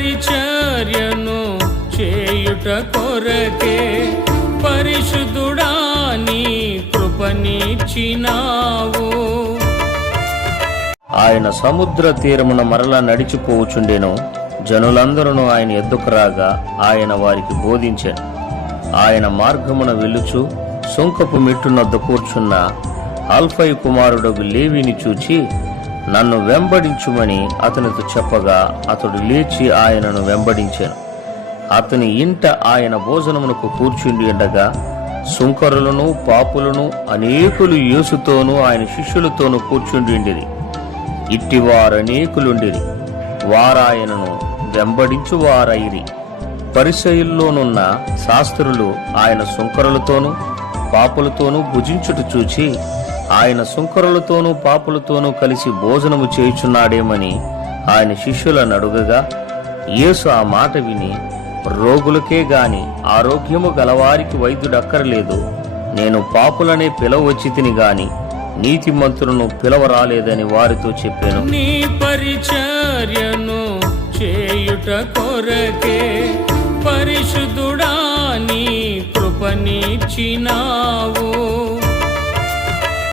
పరిచర్యను చేయుట కొరకే పరిశుద్ధుడా నీ కృపనిచ్చినావు. ఆయన సముద్ర తీరమున మరలా నడిచిపోవుచుండెను. జనులందరూ ఆయన ఎద్దుకు రాగా ఆయన వారికి బోధించాను. ఆయన మార్గమున వెలుచు సుంకపు మెట్టునొద్ద కూర్చున్న అల్ఫై కుమారుడు లేవిని చూచి నన్ను వెంబడించుమని అతనితో చెప్పగా అతడు లేచి ఆయనను వెంబడించాను. అతని ఇంట ఆయన భోజనమునకు కూర్చుండి ఉండగా సుంకరులను పాపులను అనేకులు యేసుతోనూ ఆయన శిష్యులతోనూ కూర్చుండి ఇట్టివారనేకులుండిరి వారాయనను వెంబడించు వారైరి పరిసయుల్లోనున్న శాస్త్రులు ఆయన సుంకరులతోనూ పాపులతోనూ భుజించుట చూచి ఆయన సుంకరులతోనూ పాపులతోనూ కలిసి భోజనము చేయుచున్నాడేమని ఆయన శిష్యులను అడుగగా యేసు ఆ మాట విని రోగులకే గాని ఆరోగ్యము గలవారికి వైద్యుడక్కరలేదు. నేను పాపులనే పిలవచ్చి తిని గాని నీతిమంతులను పిలవరాలేదని వారితో చెప్పాను. నీ పరిచర్యను చేయుట కొరకే పరిశుద్ధుడా నీ కృపనిచ్చినావు.